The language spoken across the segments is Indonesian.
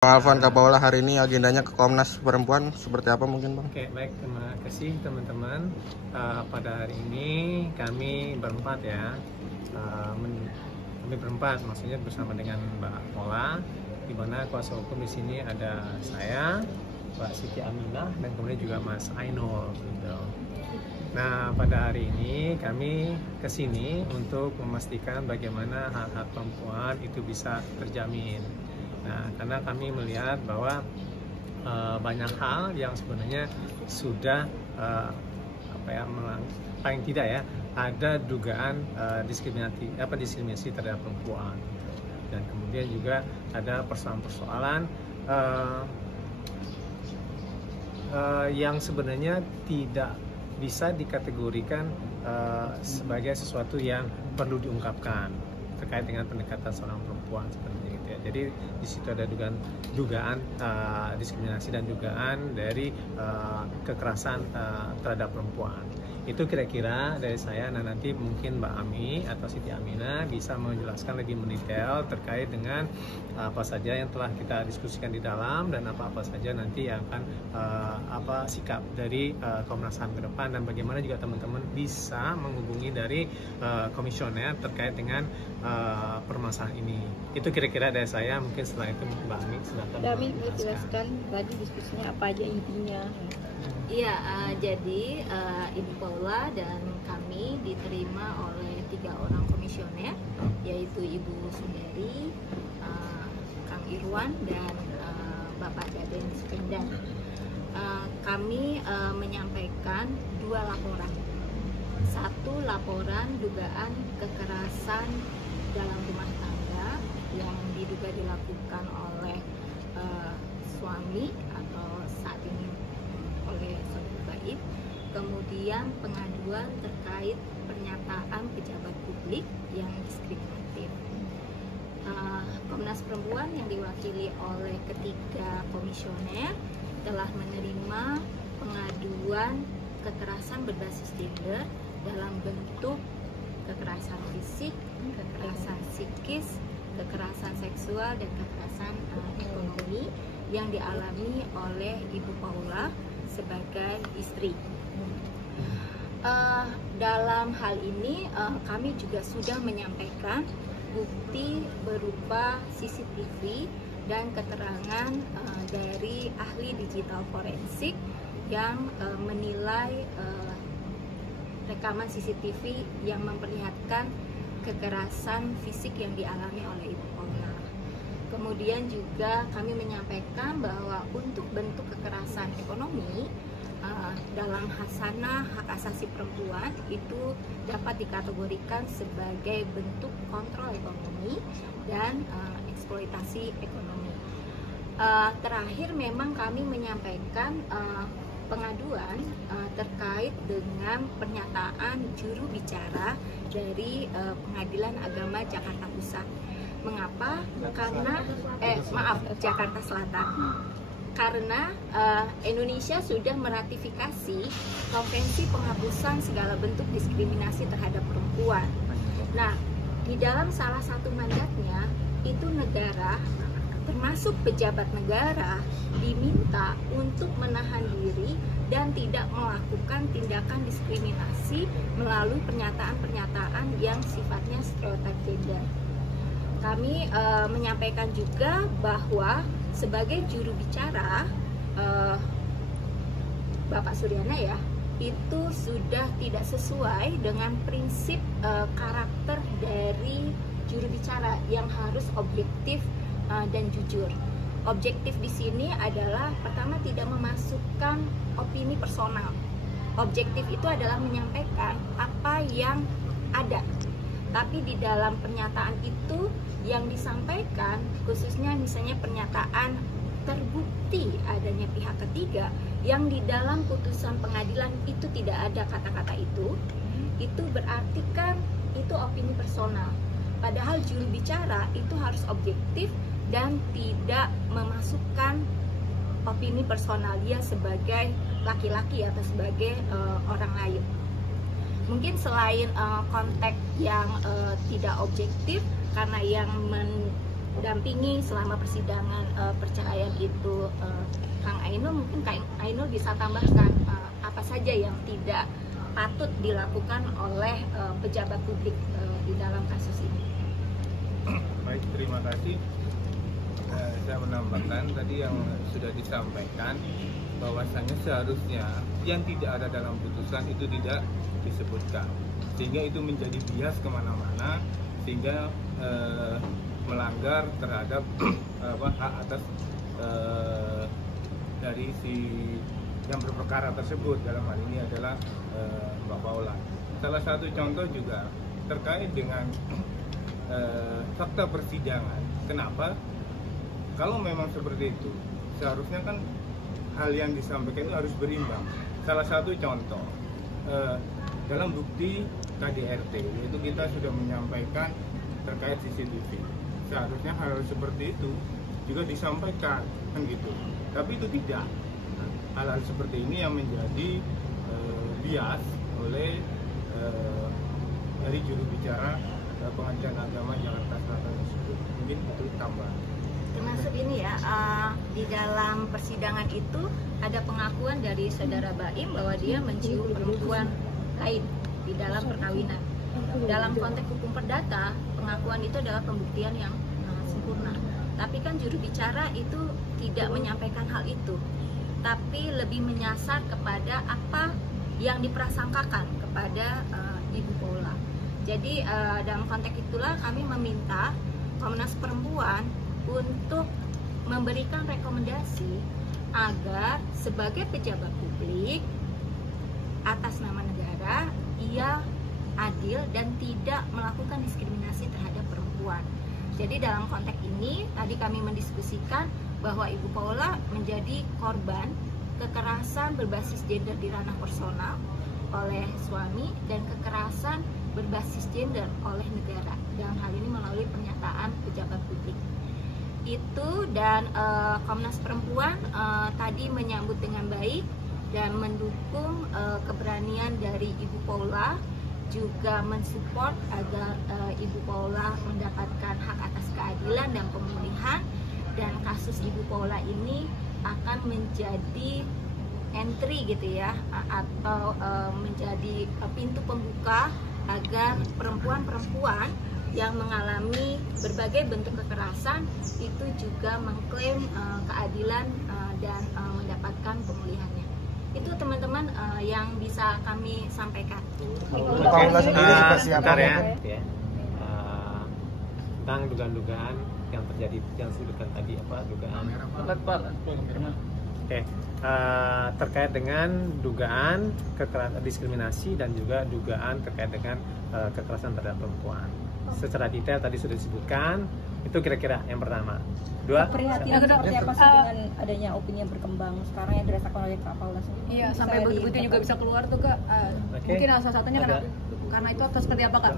Bang Alvan Kapaula, hari ini agendanya ke Komnas Perempuan seperti apa mungkin Bang? Oke, baik, terima kasih teman-teman. Pada hari ini kami berempat ya, kami berempat maksudnya bersama dengan Mbak Pola, di mana kuasa hukum di sini ada saya, Mbak Siti Aminah, dan kemudian juga Mas Ainul. Gitu. Nah, pada hari ini kami ke sini untuk memastikan bagaimana hak-hak perempuan itu bisa terjamin. Nah, karena kami melihat bahwa banyak hal yang sebenarnya sudah paling tidak ya ada dugaan diskriminasi terhadap perempuan, dan kemudian juga ada persoalan-persoalan yang sebenarnya tidak bisa dikategorikan sebagai sesuatu yang perlu diungkapkan terkait dengan pendekatan seorang perempuan sebenarnya gitu ya. Jadi di situ ada dugaan diskriminasi dan dugaan dari kekerasan terhadap perempuan. Itu kira-kira dari saya. Nah, nanti mungkin Mbak Ami atau Siti Aminah bisa menjelaskan lebih mendetail terkait dengan apa saja yang telah kita diskusikan di dalam dan apa-apa saja nanti yang akan sikap dari Komnas HAM ke depan, dan bagaimana juga teman-teman bisa menghubungi dari komisioner terkait dengan permasalahan ini. Itu kira-kira dari saya. Mungkin setelah itu Mbak Ami silakan. Kami menjelaskan tadi diskusinya apa aja intinya. Iya, jadi Ibu Paula dan kami diterima oleh 3 orang komisioner, yaitu Ibu Sundari, Kang Irwan, dan Bapak Daden Sukendar. Kami menyampaikan 2 laporan. 1 laporan dugaan kekerasan dalam rumah tangga yang diduga dilakukan oleh suami atau saat ini oleh suami gaib. Kemudian pengaduan terkait pernyataan pejabat publik yang diskriminatif. Komnas Perempuan yang diwakili oleh ketiga komisioner telah menerima pengaduan kekerasan berbasis gender dalam bentuk kekerasan fisik, kekerasan psikis, kekerasan seksual, dan kekerasan ekonomi yang dialami oleh Ibu Paula sebagai istri. Dalam hal ini kami juga sudah menyampaikan bukti berupa CCTV dan keterangan dari ahli digital forensik yang menilai rekaman CCTV yang memperlihatkan kekerasan fisik yang dialami oleh Ibu Paula. Kemudian juga kami menyampaikan bahwa untuk bentuk kekerasan ekonomi dalam hasanah hak asasi perempuan itu dapat dikategorikan sebagai bentuk kontrol ekonomi dan eksploitasi ekonomi. Terakhir memang kami menyampaikan pengaduan terkait dengan pernyataan juru bicara dari Pengadilan Agama Jakarta Pusat. Mengapa? Karena Jakarta Selatan. Karena Indonesia sudah meratifikasi Konvensi Penghapusan Segala Bentuk Diskriminasi Terhadap Perempuan. Nah, di dalam salah satu mandatnya itu negara, termasuk pejabat negara, diminta untuk menahan diri dan tidak melakukan tindakan diskriminasi melalui pernyataan-pernyataan yang sifatnya stereotip gender. Kami menyampaikan juga bahwa sebagai juru bicara Bapak Suryana ya, itu sudah tidak sesuai dengan prinsip karakter dari juru bicara yang harus objektif dan jujur. Objektif di sini adalah pertama tidak memasukkan opini personal. Objektif itu adalah menyampaikan apa yang ada. Tapi di dalam pernyataan itu yang disampaikan, khususnya misalnya pernyataan terbukti adanya pihak ketiga yang di dalam putusan pengadilan itu tidak ada kata-kata itu berarti kan itu opini personal. Padahal juru bicara itu harus objektif dan tidak memasukkan opini personal dia sebagai laki-laki atau sebagai orang lain. Mungkin selain konteks yang tidak objektif, karena yang dampingi selama persidangan perceraian itu. Kang Ainul, mungkin Kang Ainul bisa tambahkan apa saja yang tidak patut dilakukan oleh pejabat publik di dalam kasus ini. Baik, terima kasih. Saya menambahkan tadi yang sudah disampaikan bahwasanya seharusnya yang tidak ada dalam putusan itu tidak disebutkan, sehingga itu menjadi bias kemana-mana, sehingga melanggar terhadap hak atas dari si yang berperkara tersebut, dalam hal ini adalah Mbak Paula. Salah satu contoh juga terkait dengan fakta persidangan. Kenapa? Kalau memang seperti itu, seharusnya kan hal yang disampaikan itu harus berimbang. Salah satu contoh dalam bukti KDRT, yaitu kita sudah menyampaikan terkait CCTV. Seharusnya hal seperti itu juga disampaikan, kan gitu. Tapi itu tidak. Hal-hal seperti ini yang menjadi bias oleh dari juru bicara Pengadilan Agama Jakarta Selatan tersebut. Mungkin itu tambah. Termasuk ini ya, di dalam persidangan itu ada pengakuan dari saudara Baim bahwa dia mencium perempuan lain di dalam perkawinan. Dalam konteks hukum perdata, pengakuan itu adalah pembuktian yang sempurna. Tapi kan juru bicara itu tidak menyampaikan hal itu, tapi lebih menyasar kepada apa yang diprasangkakan kepada Ibu Paula. Jadi dalam konteks itulah kami meminta Komnas Perempuan untuk memberikan rekomendasi agar sebagai pejabat publik atas nama negara ia adil dan tidak melakukan diskriminasi terhadap perempuan. Jadi dalam konteks ini tadi kami mendiskusikan bahwa Ibu Paula menjadi korban kekerasan berbasis gender di ranah personal oleh suami dan kekerasan berbasis gender oleh negara, dalam hal ini melalui pernyataan pejabat publik itu. Dan Komnas Perempuan tadi menyambut dengan baik dan mendukung keberanian dari Ibu Paula, juga mensupport agar Ibu Paula mendapatkan hak atas keadilan dan pemulihan, dan kasus Ibu Paula ini akan menjadi entry gitu ya, atau menjadi pintu pembuka agar perempuan-perempuan yang mengalami berbagai bentuk kekerasan itu juga mengklaim keadilan dan mendapatkan pemulihannya. Itu teman-teman yang bisa kami sampaikan. Paula sendiri seperti apa? Ya. Tentang dugaan-dugaan yang terjadi, yang disebutkan tadi apa dugaan. Oke. Terkait dengan dugaan kekerasan, diskriminasi, dan juga dugaan terkait dengan kekerasan terhadap perempuan. Secara detail tadi sudah disebutkan. Itu kira-kira yang pertama. Dua. Prihatin seperti apa sih dengan adanya opini yang berkembang sekarang yang dirasakan oleh Kak Paula sendiri? Iya, sampai bukti-bukti juga bisa keluar tuh Kak. Mungkin salah satunya karena itu atau seperti apa Kak?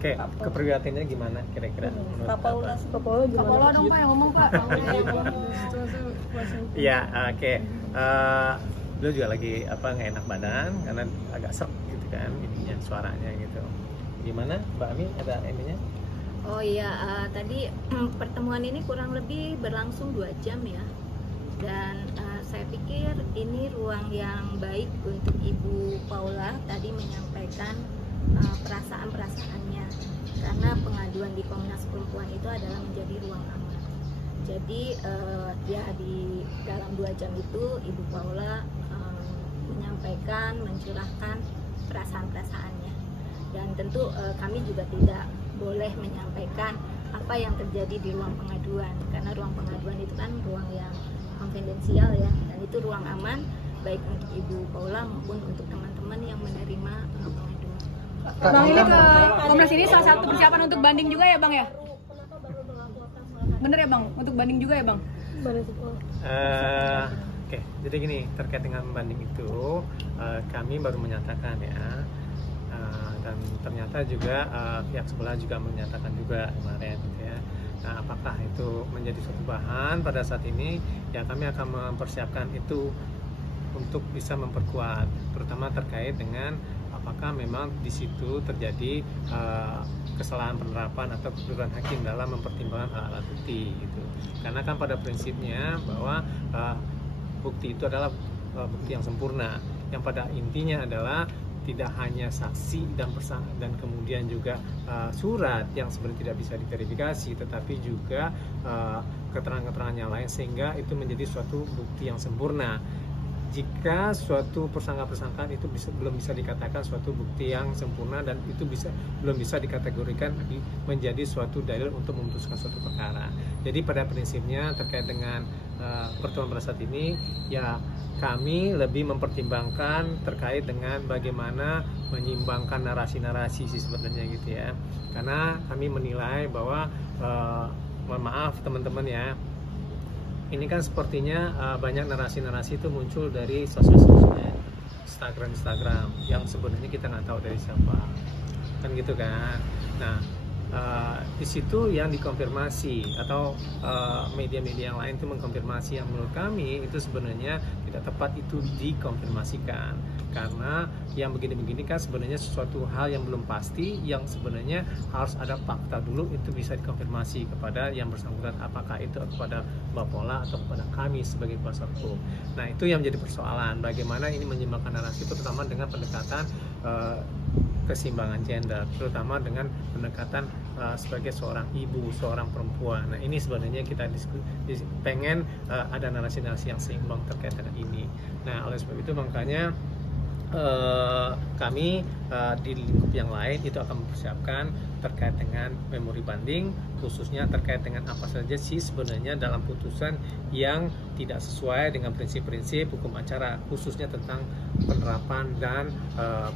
Oke, keprihatinannya gimana kira-kira? Kak Paula gimana? Kak Paula dong Pak yang ngomong Pak. Iya, oke. Beliau juga lagi nggak enak badan karena agak serak gitu kan ininya, suaranya gitu. Gimana Mbak Ami, ada ininya? Oh iya, tadi pertemuan ini kurang lebih berlangsung 2 jam ya. Dan saya pikir ini ruang yang baik untuk Ibu Paula tadi menyampaikan perasaan-perasaannya, karena pengaduan di Komnas Perempuan itu adalah menjadi ruang aman. Jadi ya di dalam 2 jam itu Ibu Paula menyampaikan, mencurahkan perasaan-perasaannya. Dan tentu kami juga tidak boleh menyampaikan apa yang terjadi di ruang pengaduan, karena ruang pengaduan itu kan ruang yang konfidensial ya, dan itu ruang aman baik untuk Ibu Paula maupun untuk teman-teman yang menerima pengaduan. Bang, ini ke Komnas ini salah satu persiapan untuk banding juga ya Bang ya? Bener ya Bang, untuk banding juga ya Bang? Oke, jadi gini, terkait dengan banding itu kami baru menyatakan ya, dan ternyata juga pihak sebelah juga menyatakan juga kemarin gitu ya. Nah, apakah itu menjadi suatu bahan pada saat ini? Ya kami akan mempersiapkan itu untuk bisa memperkuat, terutama terkait dengan apakah memang di situ terjadi kesalahan penerapan atau kekeliruan hakim dalam mempertimbangkan alat bukti gitu. Karena kan pada prinsipnya bahwa bukti itu adalah bukti yang sempurna, yang pada intinya adalah tidak hanya saksi dan kemudian juga surat yang sebenarnya tidak bisa diverifikasi, tetapi juga keterangan-keterangan yang lain, sehingga itu menjadi suatu bukti yang sempurna. Jika suatu persangkaan itu belum bisa dikatakan suatu bukti yang sempurna, dan itu belum bisa dikategorikan menjadi suatu dalil untuk memutuskan suatu perkara. Jadi pada prinsipnya terkait dengan pertemuan pada saat ini, ya kami lebih mempertimbangkan terkait dengan bagaimana menyimbangkan narasi-narasi sih sebenarnya gitu ya. Karena kami menilai bahwa mohon maaf teman-teman ya, ini kan sepertinya banyak narasi-narasi itu muncul dari sosmed, Instagram yang sebenarnya kita nggak tahu dari siapa, kan gitu kan. Nah, di situ yang dikonfirmasi atau media-media yang lain itu mengkonfirmasi, yang menurut kami itu sebenarnya tidak tepat itu dikonfirmasikan, karena yang begini-begini kan sebenarnya sesuatu hal yang belum pasti, yang sebenarnya harus ada fakta dulu itu bisa dikonfirmasi kepada yang bersangkutan, apakah itu kepada Bapolda atau kepada kami sebagai kuasa hukum. Nah, itu yang menjadi persoalan, bagaimana ini menyimbangkan narasi, terutama dengan pendekatan keseimbangan gender, terutama dengan pendekatan sebagai seorang ibu, seorang perempuan. Nah, ini sebenarnya kita pengen ada narasi-narasi yang seimbang terkait dengan ini. Nah, oleh sebab itu makanya kami di lingkup yang lain itu akan mempersiapkan terkait dengan memori banding, khususnya terkait dengan apa saja sih sebenarnya dalam putusan yang tidak sesuai dengan prinsip-prinsip hukum acara, khususnya tentang penerapan dan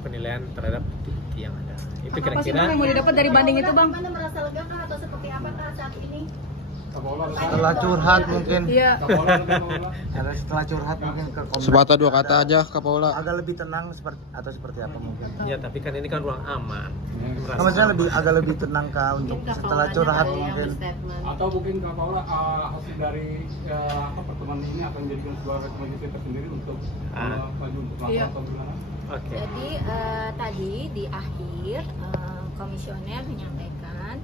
penilaian terhadap bukti-bukti yang ada. Itu kira-kira yang mau didapat dari banding itu, Bang? Bagaimana, merasa lega kah atau seperti apakah saat ini? Setelah curhat mungkin. Iya. Setelah curhat mungkin ke Komnas. Sepatah dua kata aja Kapolda. Agak lebih tenang seperti apa mungkin. ya, tapi kan ini kan ruang aman. Maksudnya agak lebih tenang kah untuk setelah curhat mungkin. Atau mungkin Kapolda hasil dari pertemuan ini akan menjadikan sebuah rekomendasi tersendiri untuk maju untuk melakukan pembelajaran. Oke. Jadi tadi di akhir komisioner menyampaikan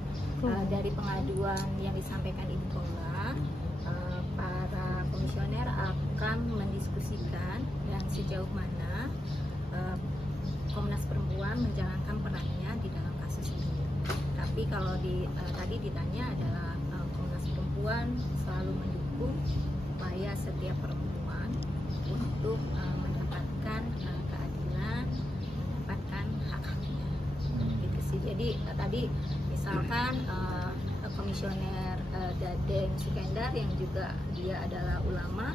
dari pengaduan yang disampaikan Ibu Paula, para komisioner akan mendiskusikan dan sejauh mana Komnas Perempuan menjalankan perannya di dalam kasus ini. Tapi kalau tadi ditanya adalah Komnas Perempuan selalu mendukung upaya setiap perempuan untuk mendapatkan keadilan, mendapatkan hak-haknya. Gitu sih. Jadi tadi misalkan komisioner Dadeng Sukendar yang juga dia adalah ulama,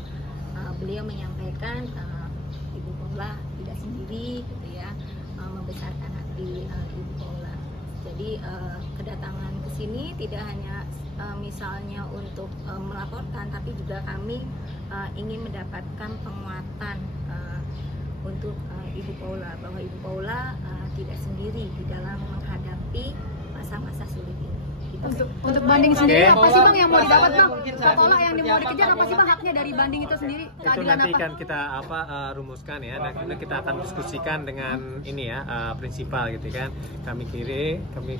beliau menyampaikan Ibu Paula tidak sendiri gitu ya, membesarkan hati Ibu Paula. Jadi kedatangan ke sini tidak hanya misalnya untuk melaporkan, tapi juga kami ingin mendapatkan penguatan untuk Ibu Paula, bahwa Ibu Paula tidak sendiri di dalam menghadapi masa-masa sulit ini. Untuk banding sendiri apa sih, Bang, yang mau didapat, Bang? Kapolda yang mau dikejar apa sih, Bang, haknya dari banding itu sendiri? Itu nanti kan kita rumuskan ya, dan kita akan diskusikan dengan ini ya, prinsipal gitu kan. Kami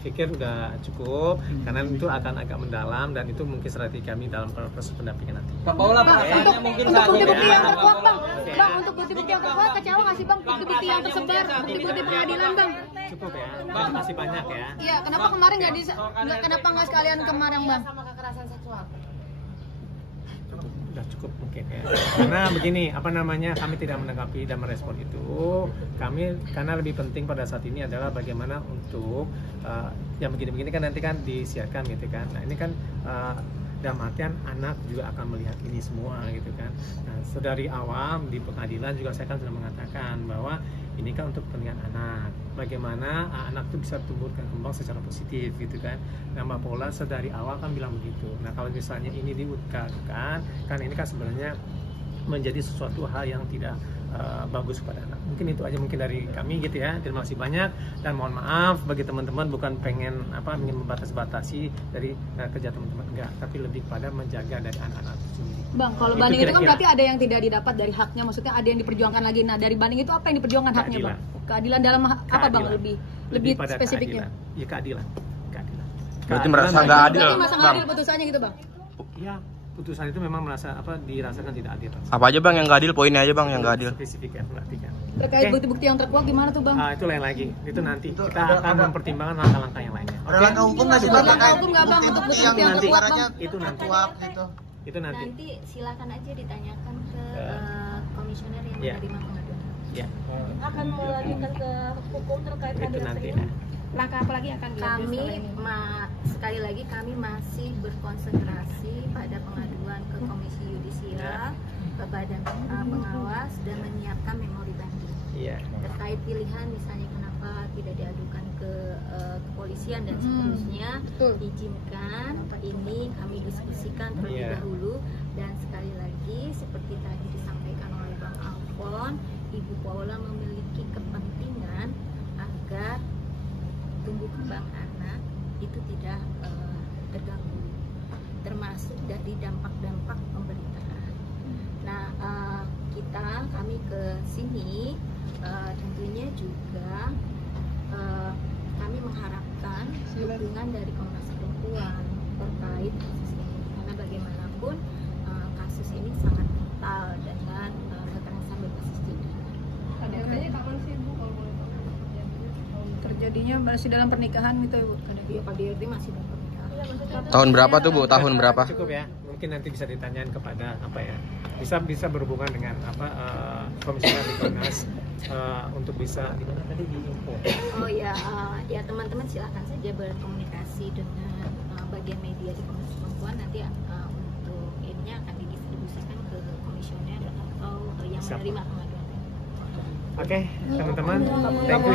pikir udah cukup, karena itu akan agak mendalam dan itu mungkin strategi kami dalam proses pendampingan nanti. Kapolda perasaannya mungkin saat ini bukti-bukti yang terkuat, Bang. Bang, untuk bukti-bukti yang terkuat kecewa nggak sih, Bang? Bukti-bukti yang tersebar, bukti-bukti pengadilan, Bang. Cukup ya, Bang, masih banyak ya. Iya, kenapa kemarin kenapa nggak sekalian kemarin, Bang? Sama kekerasan seksual. Udah cukup mungkin ya. Karena begini, kami tidak menanggapi dan merespon itu. Karena lebih penting pada saat ini adalah bagaimana untuk yang begini-begini kan nanti kan disiarkan gitu kan. Nah, ini kan dalam artian anak juga akan melihat ini semua gitu kan. Nah, dari awal di pengadilan juga saya kan sudah mengatakan bahwa ini kan untuk kepentingan anak, bagaimana anak itu bisa tumbuh dan kembang secara positif gitu kan. Nah, Mbak Paula dari awal kan bilang begitu. Nah, kalau misalnya ini diutarakan, kan ini kan sebenarnya menjadi sesuatu hal yang tidak bagus pada anak. Mungkin itu aja mungkin dari kami gitu ya. Terima kasih banyak dan mohon maaf bagi teman-teman, bukan ingin membatas-batasi dari kerja teman-teman, enggak, tapi lebih pada menjaga dari anak-anak sendiri. Bang, kalau banding itu kan berarti ada yang tidak didapat dari haknya, maksudnya ada yang diperjuangkan lagi. Nah, dari banding itu apa yang diperjuangkan haknya, Bang? Keadilan dalam apa, Bang? Lebih spesifiknya? Ya keadilan. Berarti merasa nggak adil, Bang? Merasa nggak adil putusannya gitu, Bang? Ya, putusan itu memang dirasakan tidak adil. Apa aja Bang yang nggak adil? Poinnya aja Bang yang nggak adil. Spesifik ya, perhatikan. Terkait bukti-bukti yang terkuak gimana tuh, Bang? Itu lain lagi. Itu nanti kita akan mempertimbangkan langkah-langkah yang lainnya. Ada langkah hukum nggak sih? Langkah hukum nggak, Bang, untuk bukti-bukti yang terkuak, Bang? Itu nanti. Itu nanti. Nanti silakan aja ditanyakan ke komisioner yang menerima pengaduan. Ya. Akan melanjutkan ke hukum terkait Itu nanti. Langkah apa lagi akan Kami sekali lagi kami masih berkonsentrasi pada pengaduan ke Komisi Yudisial, ke Badan Pengawas, dan menyiapkan memori banding. Iya. Terkait pilihan misalnya kenapa tidak diadukan ke kepolisian dan seterusnya, izinkan ini kami diskusikan terlebih dahulu. Dan sekali lagi seperti tadi disampaikan oleh Bang Alfon, Ibu Paula memiliki kepentingan agar tumbuh kembang anak itu tidak terganggu, termasuk dari dampak-dampak pemerintahan. Nah, kami ke sini tentunya juga kami mengharapkan dukungan dari Komnas Perempuan terkait kasus ini, karena bagaimanapun kasus ini sangat kental dengan kekerasan berbasis gender. KDRT-nya kapan sih, Bu, kalau boleh tahu? Terjadinya masih dalam pernikahan gitu, Ibu? Iya, KDRT masih dalam pernikahan. Tahun berapa tuh Bu? Tahun berapa? Cukup ya. Mungkin nanti bisa ditanyain kepada bisa berhubungan dengan komisioner di Komnas untuk bisa di mana tadi di info. Oh ya, ya teman-teman silakan saja berkomunikasi dengan bagian media di Komnas Perempuan, nanti untuk ini akan didistribusikan ke komisioner atau yang menerima pengaduan. Oke, teman-teman, thank you.